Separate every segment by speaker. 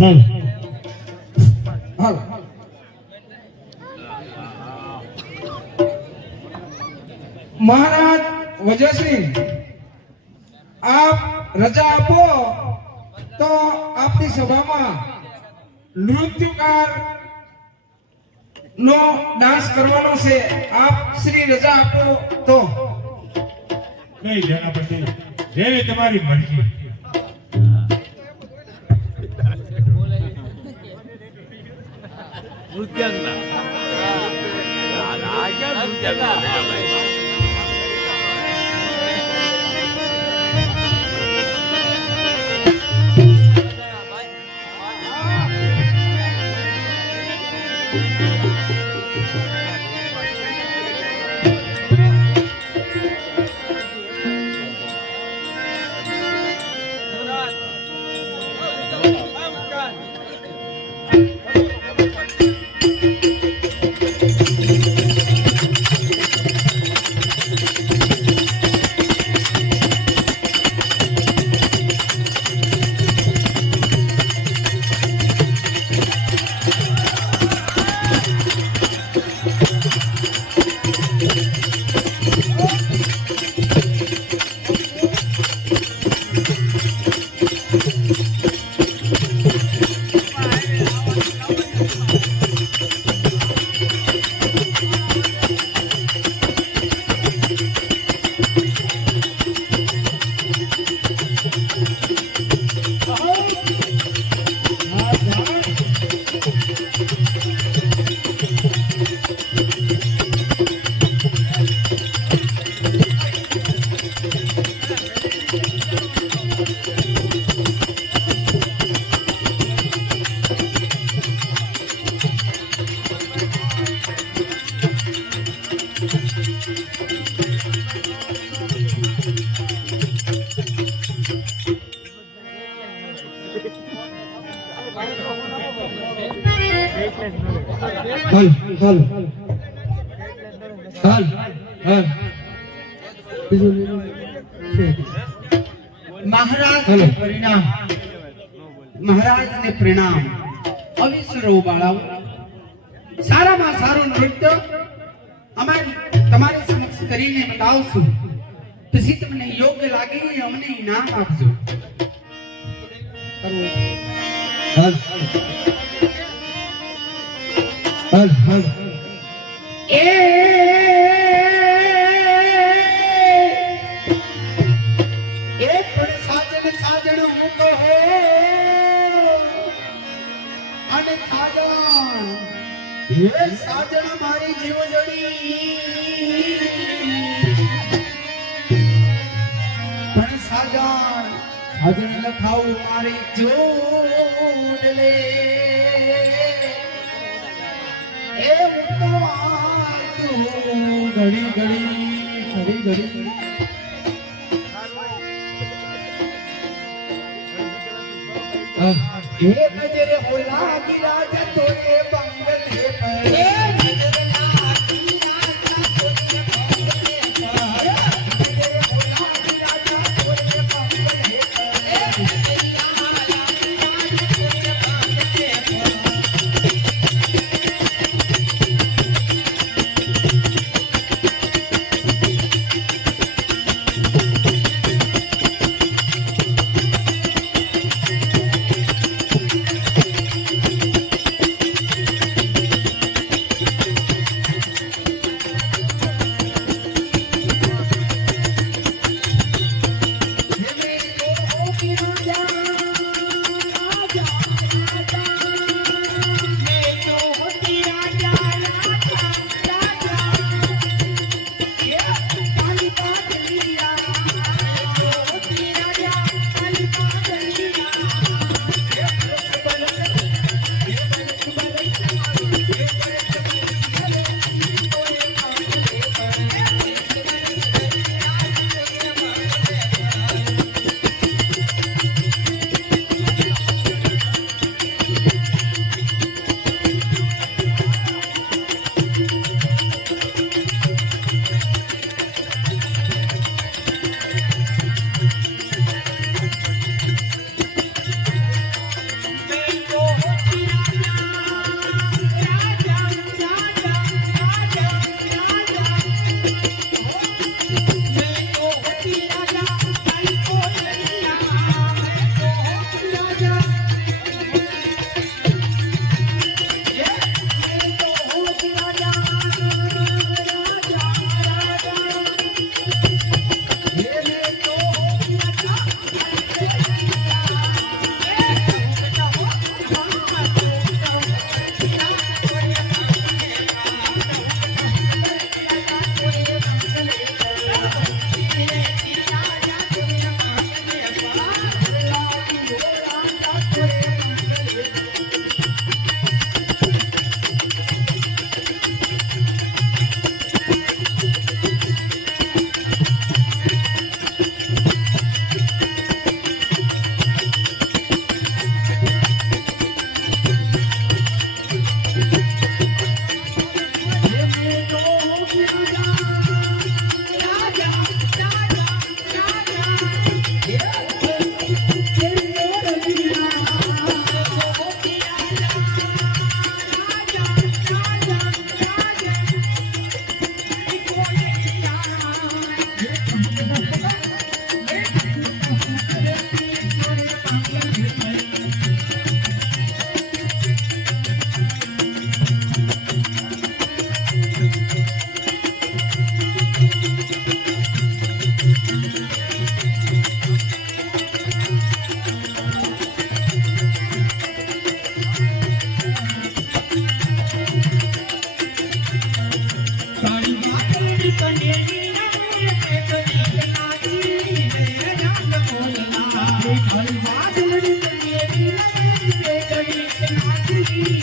Speaker 1: હોય
Speaker 2: હાલ. મહારાજ વજયસિંહ આપ રજા આપો તો આપની સભામાં નૃત્યકાર નો ડાન્સ કરવાનો છે. આપ શ્રી રજા આપો તો.
Speaker 3: નહીં સેનાપતિ જેવી તમારી મરજી.
Speaker 1: ನೃತ್ಯ
Speaker 2: હાલ હાલ હાલ હાલ
Speaker 4: મહારાજ. પરિણામ મહારાજને પ્રણામ. અવિસરો બાળાઓ. સારામાં સારું નૃત્ય અમારી તમારી સમક્ષ કરીને બતાવશું. પછી તમને યોગ્ય લાગે એ અમને ઇનામ આપજો.
Speaker 2: હાલ હાલ
Speaker 4: એ પણ સાજન સાજણ હું કહો અને સાજણ હે સાજણ મારી જીવજણી પણ સાજણ સાજણ લખાવું મારી જોડ લે એ મુકવા તું ઘડી ઘડી ઘડી. ઘડી
Speaker 2: હાલ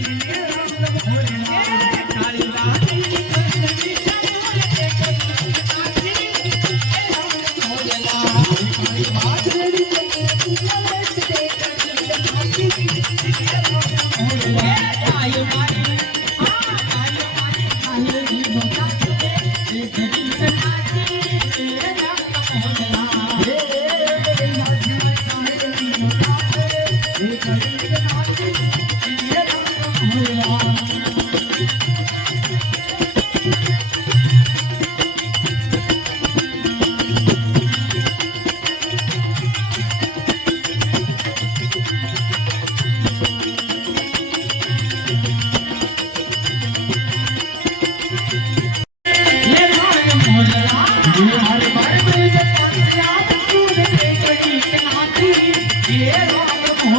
Speaker 4: Yeah.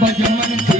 Speaker 1: ભગવાન શ્રી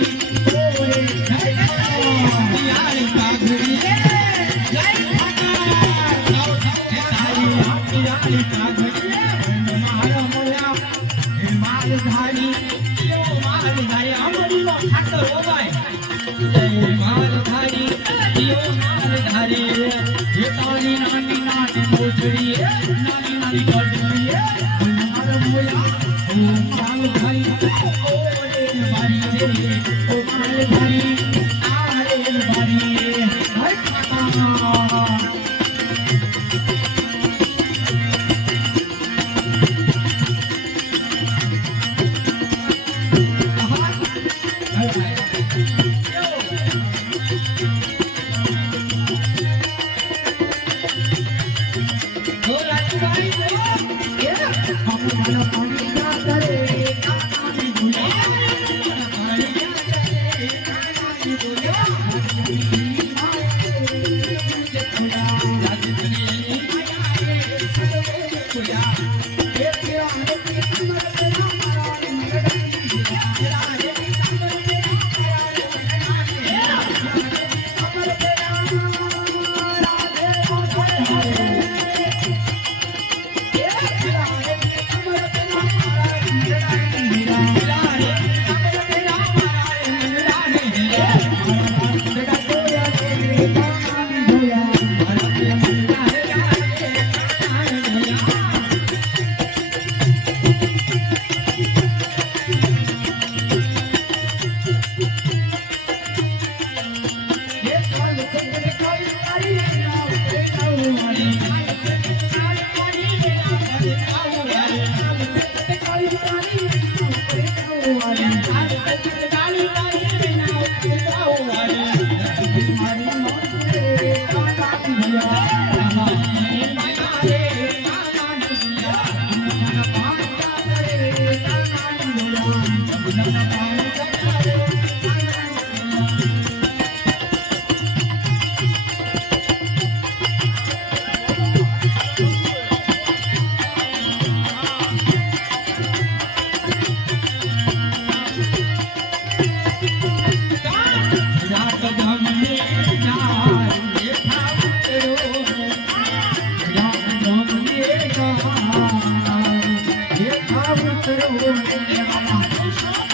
Speaker 1: યથાવત રૂપ